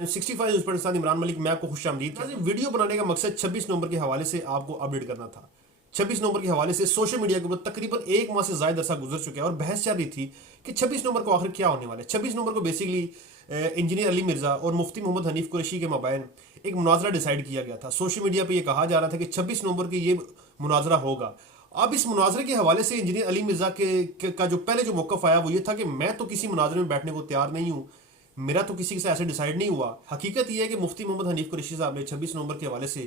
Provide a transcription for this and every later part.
65 news पर इंसान इमरान मलिक, मैं आपको खुश आमदीद। वीडियो बनाने का मकसद 26 नवंबर के हवाले से आपको अपडेट करना था। 26 नवंबर के हवाले से सोशल मीडिया के ऊपर तकरीबन एक माह से ज्यादा अरसा गुजर चुका है और बहस चल रही थी कि 26 नवंबर को आखिर क्या होने वाला है। 26 नवंबर को बेसिकली इंजीनियर अली मिर्जा और मुफ्ती मोहम्मद हनीफ कुरैशी के माबैन एक मुनाजरा डिसाइड किया गया था। सोशल मीडिया पर यह कहा जा रहा था कि 26 नवंबर को ये मुनाजरा होगा। अब इस मुनाजरे के हवाले से इंजीनियर अली मिर्जा का जो पहले जो मौकफ आया वो ये था कि मैं तो किसी मुनाजरे में बैठने को तैयार नहीं हूँ, मेरा तो किसी से ऐसे डिसाइड नहीं हुआ। हकीकत यह है कि मुफ्ती मोहम्मद हनीफ कुरैशी साहब ने 26 नवंबर के हवाले से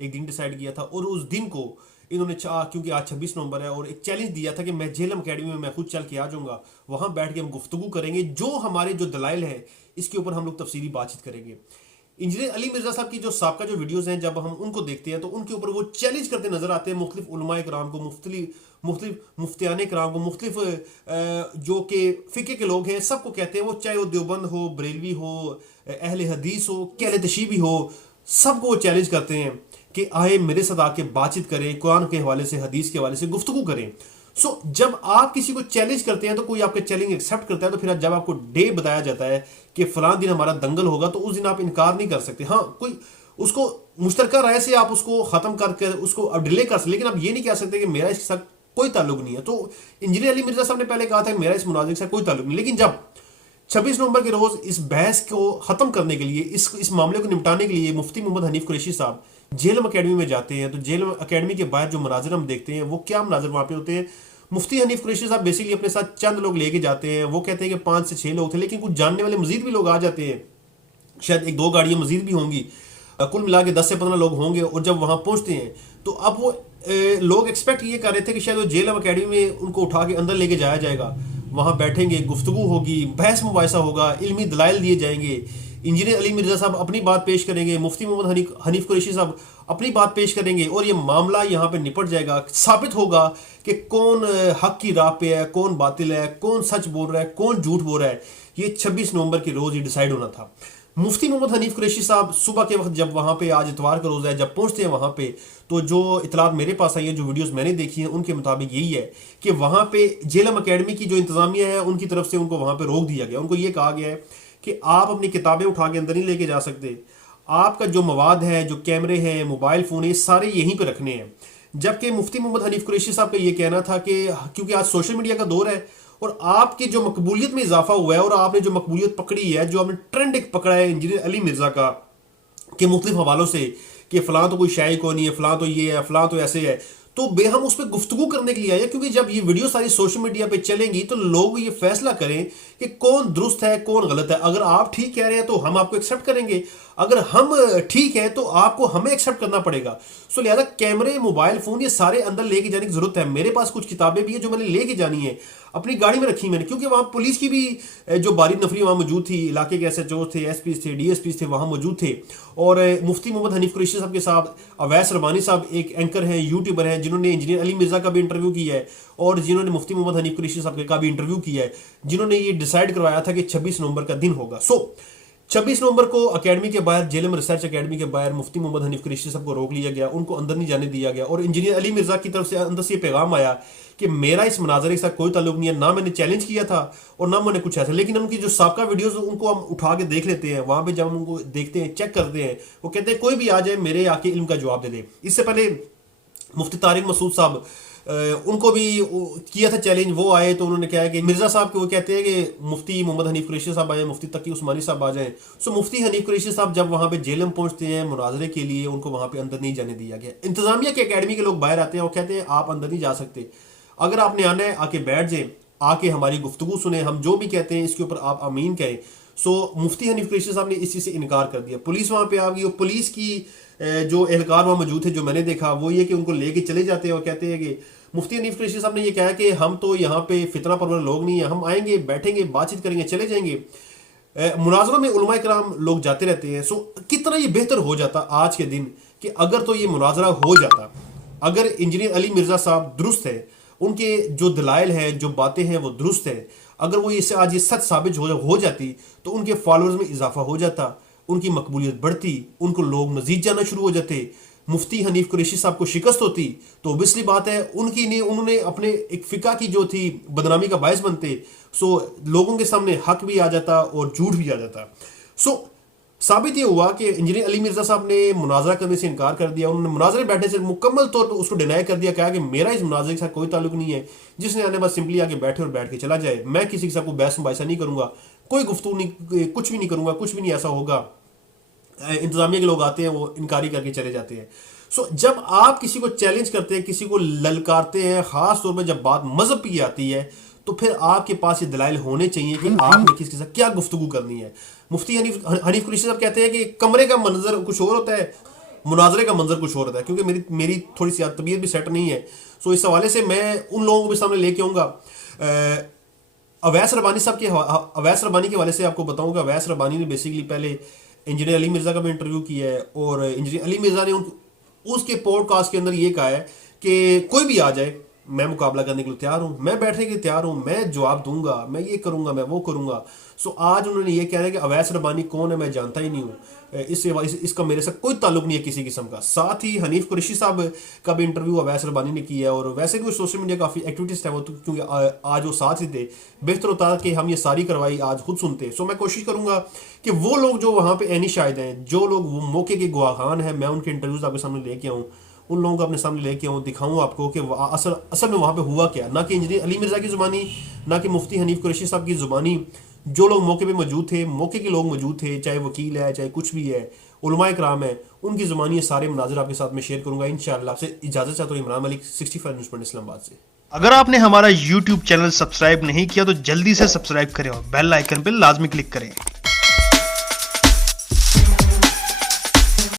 एक दिन डिसाइड किया था और उस दिन को इन्होंने क्योंकि आज 26 नवंबर है और एक चैलेंज दिया था कि मैं झेलम अकेडमी में मैं खुद चल के आ जाऊंगा, वहां बैठ के हम गुफ्तगू करेंगे, जो हमारे जो दलाइल है इसके ऊपर हम लोग तफसीली बातचीत करेंगे। इंजीनियर अली मिर्जा साहब की जो साबका जो वीडियोस हैं जब हम उनको देखते हैं तो उनके ऊपर वो चैलेंज करते नजर आते हैं मुख्तलिफ उलमाए कराम को, मुख्तलिफ मुफ्तियाने कराम को, मुख्तलिफ जो कि फ़िक़े के लोग हैं सबको कहते हैं, वो चाहे वो देवबंद हो, बरेलवी हो, अहले हदीस हो, कहले तशीबी हो, सबको वो चैलेंज करते हैं कि आए मेरे साथ आके बातचीत करें, कुरान के हवाले से, हदीस के हवाले से गुफ्तगू करें। जब आप किसी को चैलेंज करते हैं तो कोई आपके चैलेंज एक्सेप्ट करता है, तो फिर जब आपको डे बताया जाता है कि फलां दिन हमारा दंगल होगा तो उस दिन आप इनकार नहीं कर सकते। हाँ, कोई उसको मुश्तरका राय से आप उसको खत्म करके उसको अब डिले कर सकते, लेकिन आप ये नहीं कह सकते कि मेरा इसके साथ कोई ताल्लुक नहीं है। तो इंजीनियर अली मिर्जा साहब ने पहले कहा था कि मेरा इस मुनाजिर से कोई ताल्लुक नहीं, लेकिन जब 26 नवंबर के रोज इस बहस को खत्म करने के लिए, इस मामले को निपटाने के लिए मुफ्ती मोहम्मद हनीफ कुरैशी साहब झेलम अकेडमी में जाते हैं, तो झेलम अकेडमी के बाहर जो मनाजिर हम देखते हैं वो क्या मनाजिर वहां पे होते हैं। मुफ्ती हनीफ कुरैशी साहब बेसिकली अपने साथ चंद लोग लेके जाते हैं, वो कहते हैं कि 5 से 6 लोग थे, लेकिन कुछ जानने वाले मजीद भी लोग आ जाते हैं, शायद 1-2 गाड़ियां मजीद भी होंगी, कुल मिला के 10 से 15 लोग होंगे। और जब वहां पहुंचते हैं तो अब वो लोग एक्सपेक्ट ये कर रहे थे कि शायद वो झेलम अकेडमी में उनको उठा के अंदर लेके जाया जाएगा, वहां बैठेंगे, गुफ्तगू होगी, बहस मुबाहिसा होगा, इल्मी दलाइल दिए जाएंगे, इंजीनियर अली मिर्जा साहब अपनी बात पेश करेंगे, मुफ्ती मोहम्मद हनीफ कुरैशी साहब अपनी बात पेश करेंगे और ये मामला यहाँ पे निपट जाएगा। साबित होगा कि कौन हक की राह पे है, कौन बातिल है, कौन सच बोल रहा है, कौन झूठ बोल रहा है। ये 26 नवंबर की रोज ही डिसाइड होना था। मुफ्ती मोहम्मद हनीफ कुरैशी साहब सुबह के वक्त जब वहां पे, आज इतवार का रोज है, जब पहुंचते हैं वहां पे, तो जो इतलात मेरे पास आई है, जो वीडियोस मैंने देखी हैं, उनके मुताबिक यही है कि वहां पे झेलम अकेडमी की जो इंतजामिया है उनकी तरफ से उनको वहां पे रोक दिया गया। उनको ये कहा गया है कि आप अपनी किताबें उठा के अंदर नहीं लेके जा सकते, आपका जो मवाद है, जो कैमरे हैं, मोबाइल फोन, ये सारे यहीं पे रखने हैं। जबकि मुफ्ती मोहम्मद हनीफ कुरैशी साहब का ये कहना था कि क्योंकि आज सोशल मीडिया का दौर है और आपकी जो मकबूलियत में इजाफा हुआ है और आपने जो मकबूलियत पकड़ी है, जो आपने ट्रेंड एक पकड़ा है इंजीनियर अली मिर्जा का के मुख्तलिफ हवालों से कि फलां तो कोई शायरी को नहीं है, फलां तो ये है, फलां तो ऐसे है, तो हम उस पर गुफ्तगू करने के लिए आए, क्योंकि जब ये वीडियो सारी सोशल मीडिया पे चलेंगी तो लोग ये फैसला करें कि कौन दुरुस्त है, कौन गलत है। अगर आप ठीक कह रहे हैं तो हम आपको एक्सेप्ट करेंगे, अगर हम ठीक है तो आपको हमें एक्सेप्ट करना पड़ेगा। सो लिहाजा कैमरे, मोबाइल फोन, ये सारे अंदर लेके जाने की जरूरत है। मेरे पास कुछ किताबें भी है जो मैंने लेके जानी है, अपनी गाड़ी में रखी मैंने, क्योंकि वहां पुलिस की भी जो बारीक नफरी वहां मौजूद थी, इलाके के एसएचओ थे, एसपी थे, डीएसपी थे, वहां मौजूद थे। और मुफ्ती मोहम्मद हनीफ कुरैशी साहब के साथ अवैस रबानी साहब एक एंकर हैं, यूट्यूबर हैं, जिन्होंने इंजीनियर अली मिर्जा का भी इंटरव्यू किया है और जिन्होंने मुफ्ती मोहम्मद हनीफ कुरैशी साहब का भी इंटरव्यू किया है, जिन्होंने ये डिसाइड करवाया था कि 26 नवंबर का दिन होगा। 26 नवंबर को अकेडमी के बाहर, झेलम रिसर्च अकेडमी के बाहर मुफ्ती मोहम्मद हनीफ कुरैशी साहब को रोक लिया गया, उनको अंदर नहीं जाने दिया गया। और इंजीनियर अली मिर्जा की तरफ से अंदर से ये पैगाम आया कि मेरा इस मुनाजरे के साथ कोई ताल्लुक नहीं है, ना मैंने चैलेंज किया था और ना मैंने कुछ ऐसा। लेकिन उनकी जो साबका वीडियोस उनको हम उठा के देख लेते हैं, वहां पे जब हम उनको देखते हैं, चेक करते हैं, वो कहते हैं कोई भी आ जाए मेरे आके इल्म का जवाब दे दे। इससे पहले मुफ्ती तारिक मसूद साहब, उनको भी किया था चैलेंज, वो आए तो उन्होंने कहा कि मिर्जा साहब के वो कहते हैं कि मुफ्ती मोहम्मद हनीफ कुरैशी साहब आए, मुफ्ती तकी उस्मानी साहब आ जाएं। मुफ्ती हनीफ कुरैशी साहब जब वहां पे झेलम पहुंचते हैं मुनाजरे के लिए, उनको वहां पे अंदर नहीं जाने दिया गया। इंतजामिया के अकेडमी के लोग बाहर आते हैं, वो कहते हैं आप अंदर नहीं जा सकते, अगर आपने आना है आके बैठ जाए, आके हमारी गुफ्तगू सुने, हम जो भी कहते हैं इसके ऊपर आप अमीन कहें। मुफ्ती हनीफ कुरैशी साहब ने इस चीज से इनकार कर दिया। पुलिस वहां पे आ गई और पुलिस की जो एहलकार वहां मौजूद थे, जो मैंने देखा, वो ये कि उनको लेके चले जाते हैं और कहते हैं कि मुफ्ती हनीफ कुरैशी साहब ने ये कहा कि हम तो यहाँ पे फितना परवर लोग नहीं है, हम आएंगे, बैठेंगे, बातचीत करेंगे, चले जाएंगे। मुनाजरों में उलमाए कराम लोग जाते रहते हैं। कितना ये बेहतर हो जाता आज के दिन कि अगर तो ये मुनाजरा हो जाता, अगर इंजीनियर अली मिर्जा साहब दुरुस्त है, उनके जो दलाइल हैं, जो बातें हैं वो दुरुस्त है, अगर वो इससे आज ये सच साबित हो जाती तो उनके फॉलोअर्स में इजाफा हो जाता, उनकी मकबूलियत बढ़ती, उनको लोग मजीद जाना शुरू हो जाते, मुफ्ती हनीफ कुरैशी साहब को शिकस्त होती तो ऑब्वियसली बात है उन्होंने अपने एक फिका की जो थी बदनामी का बायस बनते। लोगों के सामने हक भी आ जाता और झूठ भी आ जाता। साबित ये हुआ कि इंजीनियर अली मिर्जा साहब ने मुनाजरा करने से इनकार कर दिया। उन्होंने मुनाजरे बैठने से मुकम्मल तौर पर उसको डिनाई कर दिया, कहा कि मेरा इस मुनाजरे के साथ कोई ताल्लुक नहीं है, जिसने आने बाद सिंपली आके बैठे और बैठ के चला जाए। मैं किसी के साथ कोई बहस मुबाहिसा नहीं करूंगा, कोई गुफ्तगू नहीं, कुछ भी नहीं करूंगा, कुछ भी नहीं ऐसा होगा। इंतजामिया के लोग आते हैं, वो इनकारी करके चले जाते हैं। सो जब आप किसी को चैलेंज करते हैं, किसी को ललकारते हैं, खास तौर पर जब बात मजहब की आती है, तो फिर आपके पास ये दलाइल होने चाहिए कि आपने किसके साथ क्या गुफ्तगू करनी है। मुफ्ती हनीफ कुरैशी साहब कहते हैं कि कमरे का मंजर कुछ और होता है, मुनाजरे का मंजर कुछ और होता है। क्योंकि मेरी थोड़ी सी तबीयत भी सेट नहीं है, सो इस हवाले से मैं उन लोगों को भी सामने लेके आऊँगा। अवैस रबानी साहब के अवैस रबानी के हवाले से आपको बताऊँगा। अवैस रबानी ने बेसिकली पहले इंजीनियर अली मिर्ज़ा का भी इंटरव्यू किया है, और इंजीनियर अली मिर्ज़ा ने उसके पॉडकास्ट के अंदर ये कहा है कि कोई भी आ जाए, मैं मुकाबला करने के लिए तैयार हूँ, मैं बैठने के लिए तैयार हूँ, मैं जवाब दूंगा, मैं ये करूंगा, मैं वो करूंगा। सो आज उन्होंने ये कहना है कि अवैस रबानी कौन है मैं जानता ही नहीं हूँ, इसका मेरे साथ कोई ताल्लुक नहीं है किसी किस्म का। साथ ही हनीफ कुरैशी साहब का भी इंटरव्यू अवैस रबानी ने किया है, और वैसे भी सोशल मीडिया काफ़ी एक्टिविटीज है वो, तो क्योंकि आज वो साथ ही थे, बेहतर होता कि हम ये सारी कार्रवाई आज खुद सुनते। सो मैं कोशिश करूंगा कि वो लोग जो वहाँ पे ऐनी शाहिद हैं, जो लोग वो मौके के गवाहान हैं, मैं उनके इंटरव्यूज आपके सामने लेके आऊँ, उन लोगों को अपने सामने लेके आऊँ, दिखाऊँ आपको कि असल में वहाँ पे हुआ क्या। ना कि इंजीनियर अली मिर्ज़ा की ज़ुबानी, ना कि मुफ्ती हनीफ कुरैशी साहब की ज़ुबानी, जो लोग मौके पे मौजूद थे, मौके के लोग मौजूद थे, चाहे वकील है, चाहे कुछ भी है, उलमाए कराम है, उनकी ज़ुबानी ये सारे मनाज़िर आपके साथ में शेयर करूँगा इंशाअल्लाह। आपसे इजाज़त चाहता हूँ, इमरान मलिक, 65 न्यूज़ पॉइंट इस्लामाबाद से। अगर आपने हमारा YouTube चैनल सब्सक्राइब नहीं किया तो जल्दी से सब्सक्राइब करें और बेल आइकन पर लाजमी क्लिक करें।